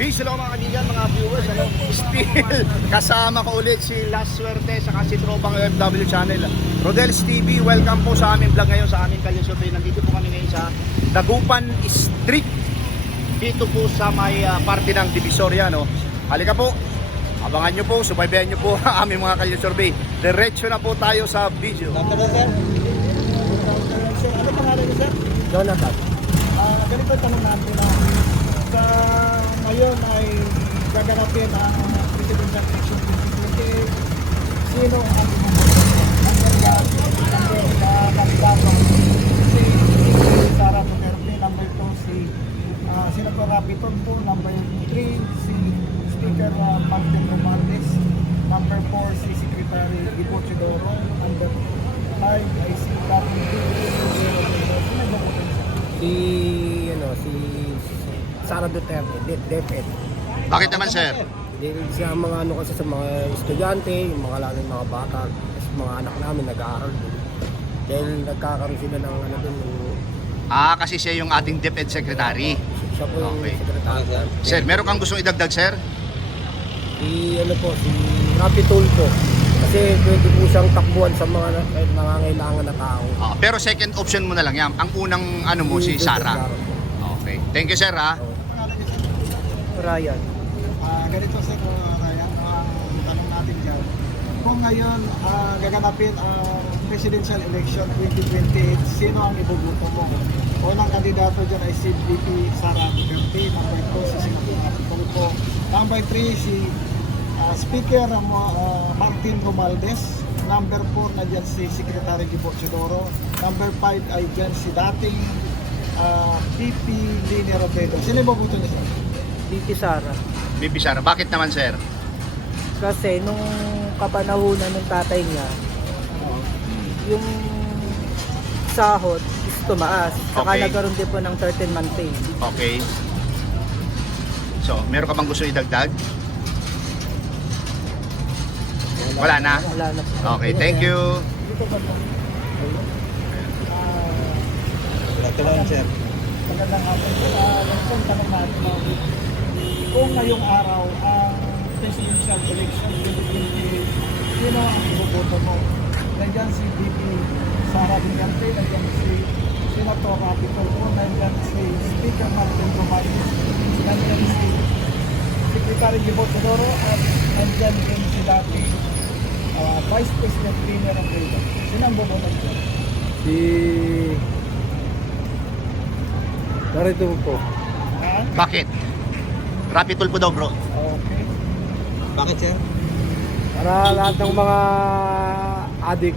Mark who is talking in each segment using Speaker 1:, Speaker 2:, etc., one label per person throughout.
Speaker 1: Peace hello mga kaibigan, mga viewers. Ano? Still, kasama ko ulit si Last Suerte sa si Tropang OFW Channel. Rodels TV, welcome po sa aming vlog ngayon sa aming Kalye Survey. Nandito po kami ngayon sa Dagupan Street. Dito po sa may ah, parte ng Divisoria. No? Halika po, abangan nyo po, subaybayan nyo po ang aming mga Kalye Survey. Diretso na po tayo sa video.
Speaker 2: Na, sir.
Speaker 3: Ano pangalan niyo, sir?
Speaker 2: Jonathan.
Speaker 3: Ah, ganito tanong natin na sa ngayon ay gaganapin ang presidential election 2028. Sino ang kandidato? Si Sara Duterte, number two si ah, Senator Rapi Tonto, number three si Speaker ah, Martin Romandes, number four si Secretary Ibo Chidoro, number five ay si po ito?
Speaker 2: Si, ano, si Sara Duterte, De- DepEd.
Speaker 1: Bakit naman sir?
Speaker 2: Dahil siya mga ano kasi sa mga estudyante, yung mga lalo yung mga bata, mga anak namin nag-aaral din. Dahil nagkakaroon sila ng ano dun, yung,
Speaker 1: Ah, kasi siya yung ating DepEd Secretary.
Speaker 2: siya po yung
Speaker 1: Okay.
Speaker 2: sekretary.
Speaker 1: Sir, meron kang gustong idagdag sir?
Speaker 2: Si, ano po, si Rapi Tulfo. Kasi pwede po siyang takbuhan sa mga na- kahit nangangailangan na tao.
Speaker 1: Ah, pero second option mo na lang yan. Ang unang ano mo si Sara. Okay. Thank you sir ha.
Speaker 3: Sir?
Speaker 2: Ryan.
Speaker 3: Ah, ganito sa uh, Ryan, ang tanong natin dyan. Kung ngayon ah, gaganapin ang presidential election 2028, sino ang ibubuto mo? Unang kandidato dyan ay si VP Sara Duterte, number 2 si Senator Rafi Tulfo, number 3 si ah, Speaker ah, Martin Romualdez, number 4 na dyan si Secretary Gibo Chodoro, number 5 ay dyan si dating ah, VP Lini Robredo. Sino ibubuto niyo? sir?
Speaker 4: Titi Sara.
Speaker 1: Bibi Sara, bakit naman sir?
Speaker 4: Kasi nung kapanahunan ng tatay niya, yung sahod is tumaas. Saka
Speaker 1: Okay.
Speaker 4: nagkaroon din po ng 13 month pay.
Speaker 1: Okay. So, meron ka bang gusto idagdag? Wala na?
Speaker 4: Wala na po.
Speaker 1: Okay, thank you.
Speaker 3: Dito ba po? Ah, magandang hapon. Ganito ang tanong natin. Kung ngayong araw ang presidential election 2020, sino ang iboboto mo? Nandiyan si VP Sara Duterte, nandiyan si Senator Rapi Tulfo, nandiyan si Speaker Martin Romualdez, nandiyan si Secretary Gibo Teodoro, at nandiyan din si dating ah, Vice President Lina Robredo. Sino ang boboto mo?
Speaker 2: Si... Narito po.
Speaker 3: Ah,
Speaker 1: Bakit? Rapid tool po daw bro.
Speaker 3: Okay.
Speaker 2: Bakit, sir?
Speaker 4: Para lahat ng mga adik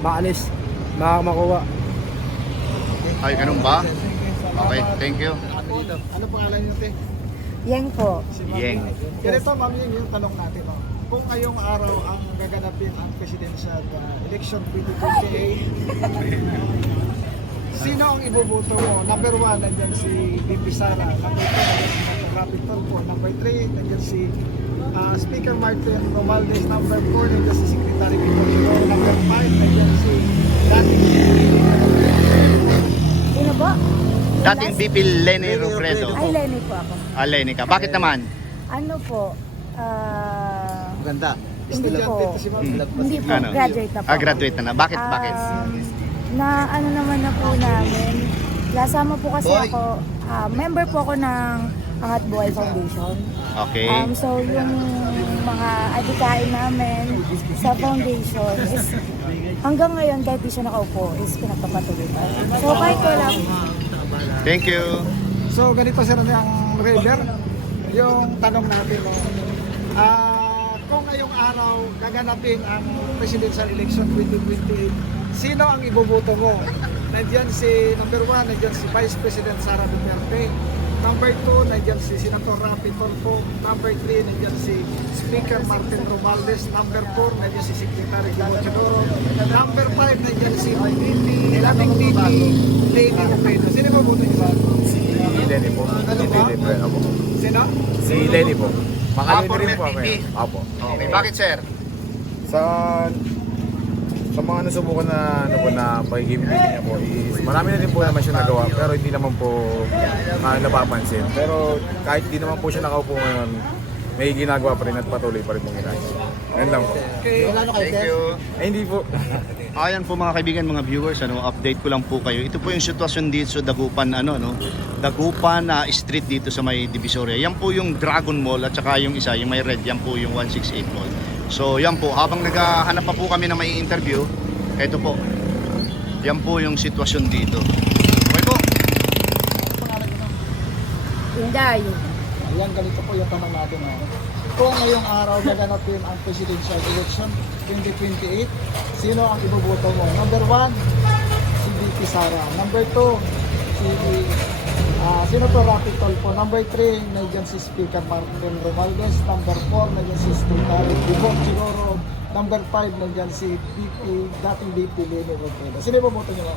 Speaker 4: maalis, makakuha.
Speaker 1: Ay, ganun ba? Okay, thank you.
Speaker 3: Ako, ano pangalan niyo, te?
Speaker 5: Yang po.
Speaker 3: Si Ma'am
Speaker 1: Yeng.
Speaker 3: Yeng. Ganito, Ma'am Yeng, yung tanong natin. No? Kung ngayong araw ang gaganapin ang presidential uh, election 2028, sino ang iboboto mo? Number one, nandiyan si VP Sara. Number two, Rapi Tulfo. Number three, nandiyan si uh, Speaker Martin Romualdez. Number four, nandiyan si Secretary Victor Chidoro. Number five, nandiyan si dating
Speaker 5: Sino po?
Speaker 1: Dating BP Lenny Robredo.
Speaker 5: Ay, Lenny po ako.
Speaker 1: Ah, Lenny ka. Bakit naman?
Speaker 5: Ano po? Ah,
Speaker 2: Maganda.
Speaker 5: hindi
Speaker 3: estudyante
Speaker 5: po.
Speaker 3: si Ma'am.
Speaker 5: Hindi po.
Speaker 1: Ano?
Speaker 5: Graduate na po.
Speaker 1: Ah, graduate na na. Bakit? Bakit?
Speaker 5: Um, na ano naman na po namin. Kasama po kasi
Speaker 1: Boy.
Speaker 5: ako, ah, member po ako ng Angat Buhay Foundation.
Speaker 1: Okay.
Speaker 5: Um, so yung mga adikain namin sa foundation is hanggang ngayon kahit di siya nakaupo is pinagpapatuloy pa. So kahit wala
Speaker 1: Thank you.
Speaker 3: So ganito sir ang River, yung tanong natin no. Ah, kung ngayong araw gaganapin ang presidential election 2028, sino ang iboboto mo? Nandiyan si number 1, nandiyan si Vice President Sara Duterte. Number 2, nandiyan si Senator Rapi Tulfo. Number 3, nandiyan si Speaker Martin Romualdez. Number 4, nandiyan si Secretary Gibo Chodoro. Number 5, nandiyan si VP, dating VP, Lady Robredo. Sino ba boto niyo?
Speaker 6: Si Lenny po.
Speaker 3: Ano
Speaker 6: Si
Speaker 3: ba? Sino?
Speaker 6: Si Lenny po. Makalini rin po ako.
Speaker 1: VP.
Speaker 6: eh. Apo.
Speaker 1: Okay. Bakit sir?
Speaker 6: Sa Sa mga nasubukan na ano po na pagigibigin niya po is marami na din po naman siya nagawa pero hindi naman po uh, napapansin. Pero kahit di naman po siya nakaupo ngayon, may ginagawa pa rin at patuloy pa rin pong ginagawa. Ganun lang po.
Speaker 1: Thank you.
Speaker 6: Eh hindi po.
Speaker 1: Ayan po mga kaibigan, mga viewers, ano, update ko lang po kayo. Ito po yung sitwasyon dito sa Dagupan, ano, no? Dagupan na street dito sa may Divisoria. Yan po yung Dragon Mall at saka yung isa, yung may red, yan po yung 168 Mall. So, yan po, habang naghahanap pa po kami na may interview, ito po. Yan po yung sitwasyon dito. Okay po.
Speaker 5: Inday.
Speaker 3: Ayan, ganito po yung tanong natin. Ha. Kung ngayong araw gaganapin ang presidential election 2028, sino ang iboboto mo? Number one, si VP Sara. Number two, si uh, Senator Rafi Tolpo. Number three, nandiyan si Speaker Martin Romualdez. Number four, nandiyan si Secretary Dibon Siguro. Number five, nandiyan si VP, dating VP Lene Robredo. Sino iboboto niyo?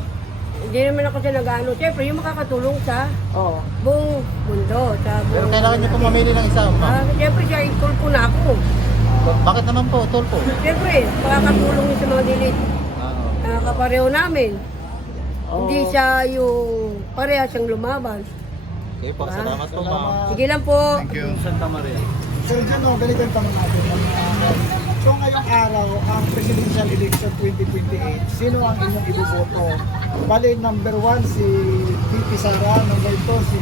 Speaker 7: Hindi naman ako siya nag-ano. Siyempre, yung makakatulong sa
Speaker 3: Oo.
Speaker 7: buong mundo. Sa buong,
Speaker 3: kailangan niyo po mamili ng isa.
Speaker 7: Ah, siyempre, siya itulpo na ako.
Speaker 3: Bakit naman po, Tolpo?
Speaker 7: Siyempre, makakatulong yun sa mga dilit na kapareho namin. Hindi siya yung pareha siyang lumaban.
Speaker 3: Okay po, salamat po, ma'am.
Speaker 7: Sige lang po.
Speaker 1: Thank you.
Speaker 3: Sir Jano, ganito ang tanong natin. Uh, so ngayong araw, ang presidential election 2028, sino ang inyong iboboto? Bali, number one, si VP Sara. Number two, si,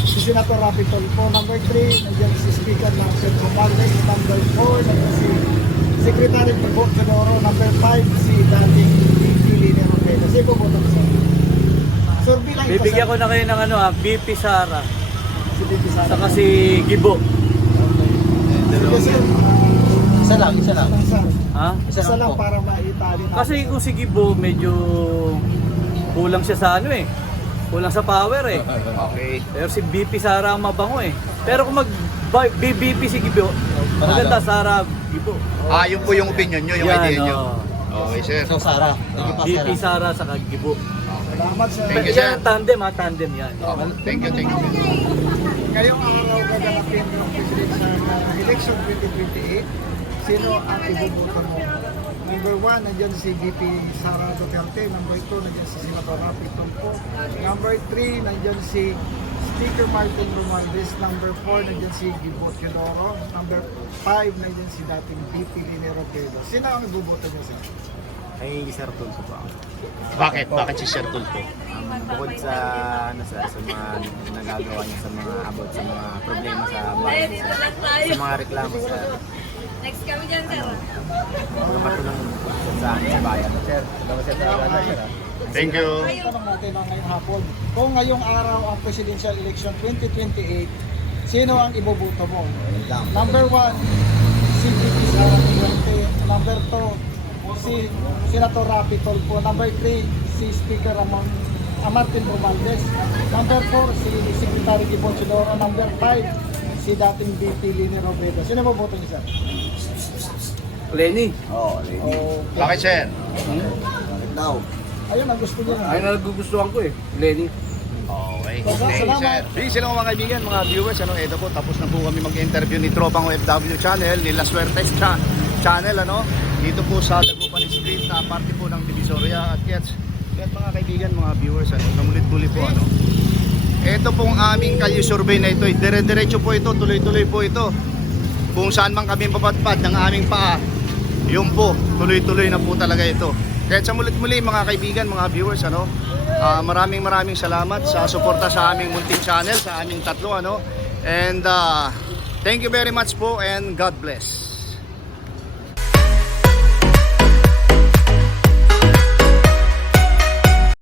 Speaker 3: si Senator Rafi Tolpo. Number three, nandiyan si Speaker Marcel Romualdez. Number four, nandiyan si Secretary Pico Tenoro. Number five, si dating VP Lene Robredo. Sino iboboto mo, sir?
Speaker 4: Bibigyan ko na kayo ng ano ah, BP Sara.
Speaker 3: si VP Sara.
Speaker 4: Saka si Gibo.
Speaker 3: Sige, sir. Isa lang, isa lang.
Speaker 4: Ha?
Speaker 3: Isa, lang para maitali natin.
Speaker 4: Kasi kung si Gibo medyo kulang siya sa ano eh. Kulang sa power eh.
Speaker 1: Okay.
Speaker 4: Pero si BP Sara ang mabango eh. Pero kung mag BBP si Gibo, maganda Sara Gibo.
Speaker 1: Ah, yun po yung opinion nyo, yung idea nyo.
Speaker 4: oh.
Speaker 1: Okay, sir.
Speaker 3: So, Sara.
Speaker 4: BP Sara saka Gibo.
Speaker 3: Salamat, sir.
Speaker 1: Thank you,
Speaker 4: Yan
Speaker 1: sir.
Speaker 4: ang tandem ha, tandem yan.
Speaker 1: Okay. Thank you, thank you.
Speaker 3: Ngayong araw gaganapin ng presidential uh, election 2028. Sino ang iboboto mo? Number one, nandiyan si VP Sara Duterte. Number two, nandiyan si Senator Rafi Tulfo. Number three, nandiyan si Speaker Martin Romualdez. Number four, nandiyan si Gibo Teodoro. Number five, nandiyan si dating VP Lene Robredo. Sino ang iboboto niyo, sir?
Speaker 6: Ay, Sir Tulfo po ako.
Speaker 1: Bakit? Bakit si Sir Tulfo?
Speaker 6: Um, bukod sa, ano, sir, sa mga nagagawa niya sa mga about sa mga problema sa bayan, sir. Sa mga reklamo sa
Speaker 7: Next kami dyan, sir.
Speaker 6: mga matulong sa sa bayan. Sir, salamat sir sa wala, sir.
Speaker 1: Thank you.
Speaker 3: Tanong natin ang ngayong hapon. Kung ngayong araw ang presidential election 2028, sino ang iboboto mo? Number one, si VP Sara Duterte. Number two, si Senator Rapi Tolpo. Number three, si Speaker Ramon ah, Martin Romualdez. Number four, si Secretary Gibbon Chidoro. Number five, si dating VP Lini Robredo. Sino mo boto niyo, sir?
Speaker 4: Lenny,
Speaker 3: Oh,
Speaker 1: Bakit, sir?
Speaker 3: Ayun ang gusto niya.
Speaker 4: ayun na nagugustuhan ko eh. Lenny.
Speaker 1: Okay.
Speaker 3: Salamat.
Speaker 1: sir. Sige sila mga kaibigan, mga viewers, ano, ito po, tapos na po kami mag-interview ni Tropang OFW channel, ni La Suertes cha channel, ano, dito po sa Dagupan Street, na parte po ng Divisoria. At yan, yan mga kaibigan, mga viewers, ano, namulit-muli po, ano. Ito pong aming kalye survey na ito, eh, dire-diretso po ito, tuloy-tuloy po ito. Kung saan man kami papatpad ng aming paa, yun po, tuloy-tuloy na po talaga ito. Kaya sa mulit-muli mga kaibigan, mga viewers, ano, ah, maraming maraming salamat sa suporta sa aming munting channel, sa aming tatlo, ano. And ah, thank you very much po and God bless.